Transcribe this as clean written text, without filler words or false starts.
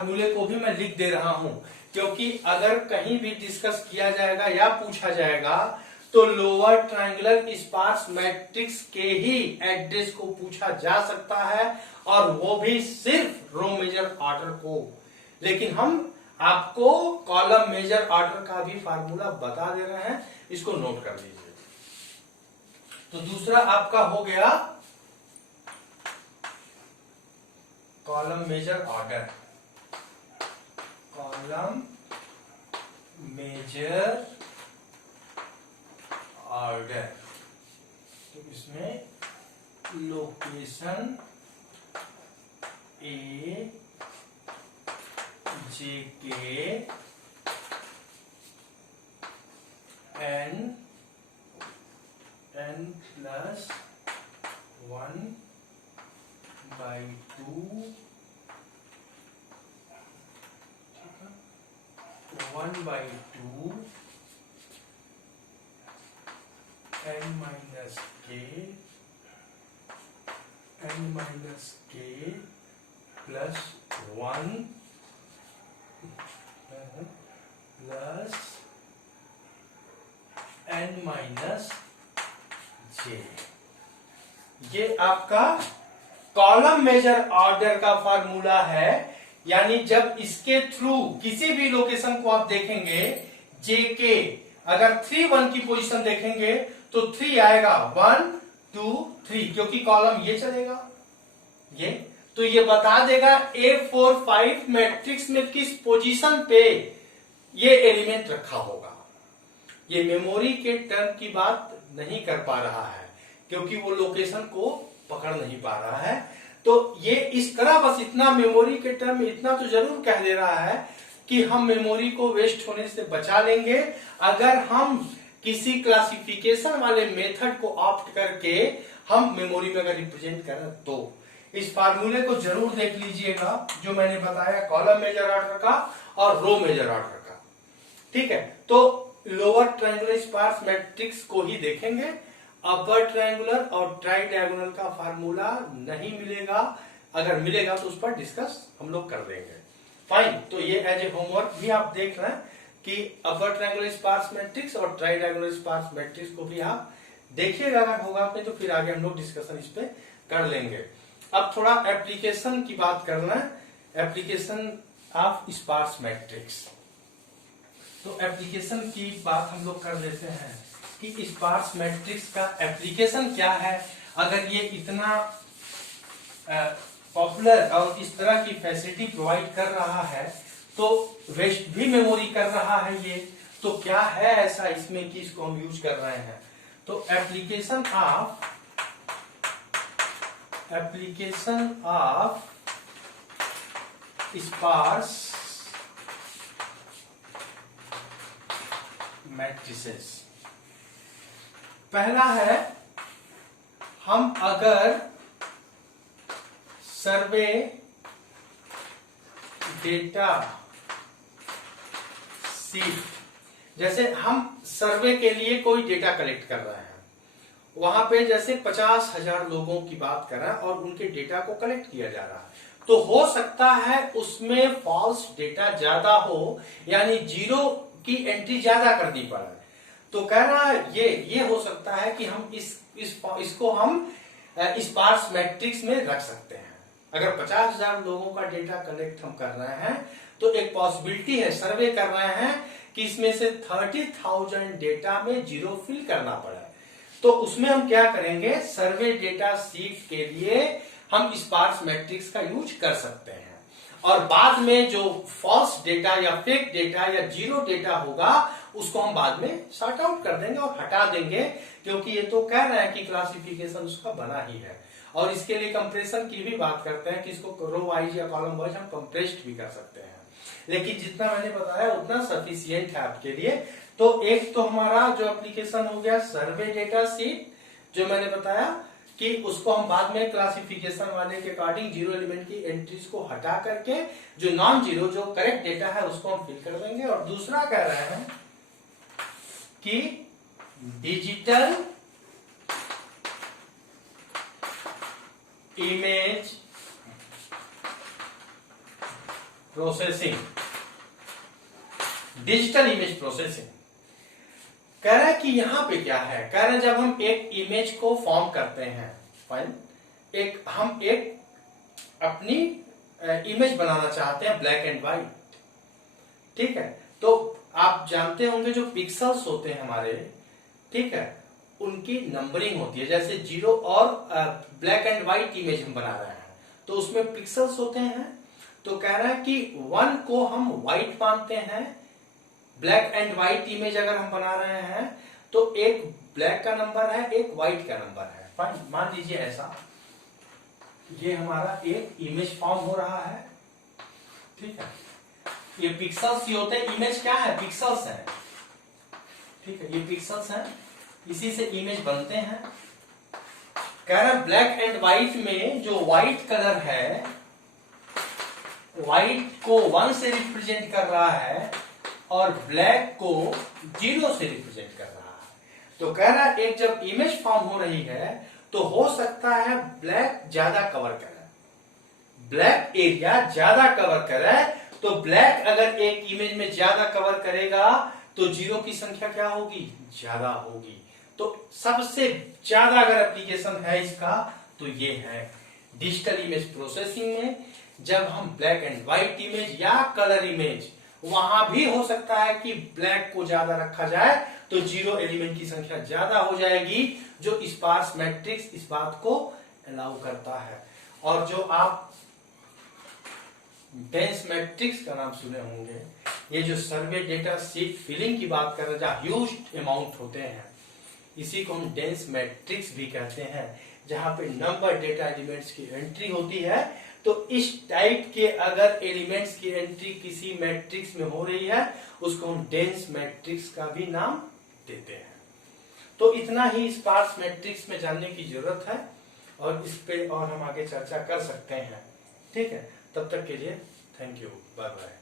फार्मूले को भी मैं लिख दे रहा हूं, क्योंकि अगर कहीं भी डिस्कस किया जाएगा या पूछा जाएगा तो लोअर ट्रायंगुलर स्पार्स मैट्रिक्स के ही एड्रेस को पूछा जा सकता है, और वो भी सिर्फ रो मेजर ऑर्डर को। लेकिन हम आपको कॉलम मेजर ऑर्डर का भी फार्मूला बता दे रहे हैं, इसको नोट कर लीजिए। तो दूसरा आपका हो गया column major order. Column major order, तो इसमें location A J K N plus 1/2 1/2 n minus k plus 1 plus n minus j। ये आपका कॉलम मेजर ऑर्डर का फार्मूला है। यानी जब इसके थ्रू किसी भी लोकेशन को आप देखेंगे, जे के अगर 3 1 की पोजीशन देखेंगे तो 3 आएगा 1 2 3, क्योंकि कॉलम ये चलेगा ये, तो ये बता देगा A4 5 मैट्रिक्स में किस पोजीशन पे ये एलिमेंट रखा होगा। ये मेमोरी के टर्म की बात नहीं कर पा रहा है, क्योंकि वो लोकेशन को पकड़ नहीं पा रहा है। तो ये इस तरह बस इतना मेमोरी के टर्म में इतना तो जरूर कह दे रहा है कि हम मेमोरी को वेस्ट होने से बचा लेंगे अगर हम किसी क्लासिफिकेशन वाले मेथड को ऑप्ट करके हम मेमोरी में अगर रिप्रेजेंट करें तो। इस फार्मूले को जरूर देख लीजिएगा जो मैंने बताया, कॉलम मेजर ऑर्डर का और रो मेजर ऑर्डर का। ठीक है, तो लोअर ट्रायंगुलर स्पार्स मैट्रिक्स को ही देखेंगे, अपर ट्रायंगुलर और ट्राई डायगोनल का फार्मूला नहीं मिलेगा। अगर मिलेगा तो उस पर डिस्कस हम लोग कर देंगे। फाइन, तो ये एज ए होमवर्क भी आप देख रहे हैं कि अपर ट्रायंगुलर स्पार्स मैट्रिक्स और ट्राई डायगोनल स्पार्स मैट्रिक्स को भी आप देखिएगा। अगर होगा आपने तो फिर आगे हम लोग डिस्कशन इस पे कर लेंगे। अब थोड़ा एप्लीकेशन की बात करना है, एप्लीकेशन ऑफ स्पार्स मैट्रिक्स। तो एप्लीकेशन की बात हम लोग कर लेते हैं कि स्पार्स मैट्रिक्स का एप्लीकेशन क्या है। अगर ये इतना पॉपुलर और इस तरह की फैसिलिटी प्रोवाइड कर रहा है, तो वेस्ट भी मेमोरी कर रहा है ये, तो क्या है ऐसा इसमें कि इसको हम यूज कर रहे हैं। तो एप्लीकेशन ऑफ स्पार्स मैट्रिसेस। पहला है, हम अगर सर्वे डेटा सीट, जैसे हम सर्वे के लिए कोई डेटा कलेक्ट कर रहे हैं, वहां पे जैसे 50,000 लोगों की बात कर रहे हैं और उनके डेटा को कलेक्ट किया जा रहा है, तो हो सकता है उसमें फॉल्स डेटा ज्यादा हो, यानी जीरो की एंट्री ज्यादा कर दी पड़े। तो कह रहा है ये हो सकता है कि हम इसको हम स्पार्स मैट्रिक्स में रख सकते हैं। अगर 50,000 लोगों का डेटा कलेक्ट हम कर रहे हैं तो एक पॉसिबिलिटी है, सर्वे कर रहे हैं कि इसमें से 30,000 डेटा में जीरो फिल करना पड़े, तो उसमें हम क्या करेंगे, सर्वे डेटा सीट के लिए हम स्पार्स मैट्रिक्स का यूज कर सकते हैं। और बाद में जो फॉल्स डेटा या फेक डेटा या जीरो डेटा होगा उसको हम बाद में सॉर्ट आउट कर देंगे और हटा देंगे, क्योंकि ये तो कह रहे हैं कि क्लासिफिकेशन उसका बना ही है। और इसके लिए कंप्रेशन की भी बात करते हैं कि इसको रो वाइज या कॉलम वाइज हम कंप्रेस्ड भी कर सकते हैं, लेकिन जितना मैंने बताया उतना सफिशियंट है आपके लिए। तो एक तो हमारा जो एप्लीकेशन हो गया सर्वे डेटा सीट, जो मैंने बताया कि उसको हम बाद में क्लासिफिकेशन वाले के अकॉर्डिंग जीरो एलिमेंट की एंट्रीज को हटा करके जो नॉन जीरो जो करेक्ट डेटा है उसको हम फिल कर देंगे। और दूसरा कह रहे हैं कि digital image processing, digital image processing. कह रहा है कि यहां पे क्या है, कह रहे हैं जब हम एक इमेज को फॉर्म करते हैं, फाइन, हम एक अपनी इमेज बनाना चाहते हैं ब्लैक एंड व्हाइट, ठीक है। तो आप जानते होंगे जो पिक्सल्स होते हैं हमारे, ठीक है, उनकी नंबरिंग होती है। जैसे 0 और ब्लैक एंड व्हाइट इमेज हम बना रहे हैं तो उसमें पिक्सल्स होते हैं। तो कह रहा है कि 1 को हम व्हाइट मानते हैं, ब्लैक एंड व्हाइट इमेज अगर हम बना रहे हैं तो एक ब्लैक का नंबर है, एक व्हाइट का नंबर है, फाइन। मान लीजिए ऐसा, ये हमारा एक इमेज फॉर्म हो रहा है, ठीक है। ये पिक्सल्स ही होते हैं, इमेज क्या है, पिक्सल्स है, ठीक है, ये पिक्सल्स हैं, इसी से इमेज बनते हैं। कह रहा है ब्लैक एंड व्हाइट में जो व्हाइट कलर है, व्हाइट को 1 से रिप्रेजेंट कर रहा है और ब्लैक को 0 से रिप्रेजेंट कर रहा है। तो कह रहा है एक जब इमेज फॉर्म हो रही है तो हो सकता है ब्लैक ज्यादा कवर करे, ब्लैक एरिया ज्यादा कवर करे। तो ब्लैक अगर एक इमेज में ज्यादा कवर करेगा तो 0 की संख्या क्या होगी, ज्यादा होगी। तो सबसे ज्यादा अगर एप्लीकेशन है इसका तो ये है डिजिटल इमेज प्रोसेसिंग में। जब हम ब्लैक एंड व्हाइट इमेज या कलर इमेज, वहां भी हो सकता है कि ब्लैक को ज्यादा रखा जाए तो 0 एलिमेंट की संख्या ज्यादा हो जाएगी, जो स्पार्स मैट्रिक्स इस बात को अलाउ करता है। और जो आप डेंस मैट्रिक्स का नाम सुने होंगे, ये जो सर्वे डेटा शीट फिलिंग की बात कर रहे हैं जहां ह्यूज अमाउंट होते हैं, इसी को हम डेंस मैट्रिक्स भी कहते हैं, जहां पे नंबर डेटा एलिमेंट्स की एंट्री होती है। तो इस टाइप के अगर एलिमेंट्स की एंट्री किसी मैट्रिक्स में हो रही है उसको हम डेंस मैट्रिक्स का भी नाम देते हैं। तो इतना ही स्पार्स मैट्रिक्स में जानने की जरूरत है और इस पे और हम आगे चर्चा कर सकते हैं, ठीक है। तब तक के लिए थैंक यू, बाय बाय।